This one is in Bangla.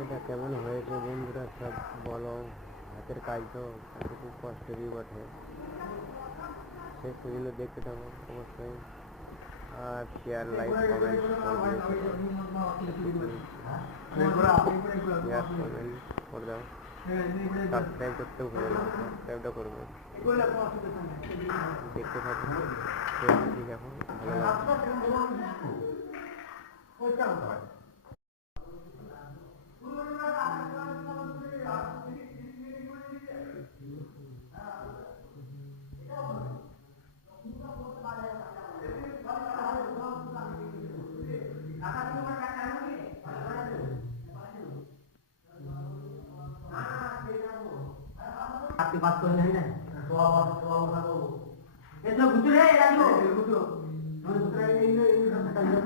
এটা কেমন হয়েছে বন্ধুরা সব বলো। হাতের কাজ তো একটু খুব কষ্টেরই বটে। শেষ পর্যন্ত দেখতে থাকো অবশ্যই, আর শেয়ার লাইক কমেন্ট করে দাও। সাবস্ক্রাইব করতেও ভুলো না, সাবস্ক্রাইবটা করবে। দেখতে থাকো, ঠিক এখন ভালো লাগবে। आपके बात तो नहीं है तो आप ये तो गुजर है यार जो गुजरो हम गुजरा ये सब बता दो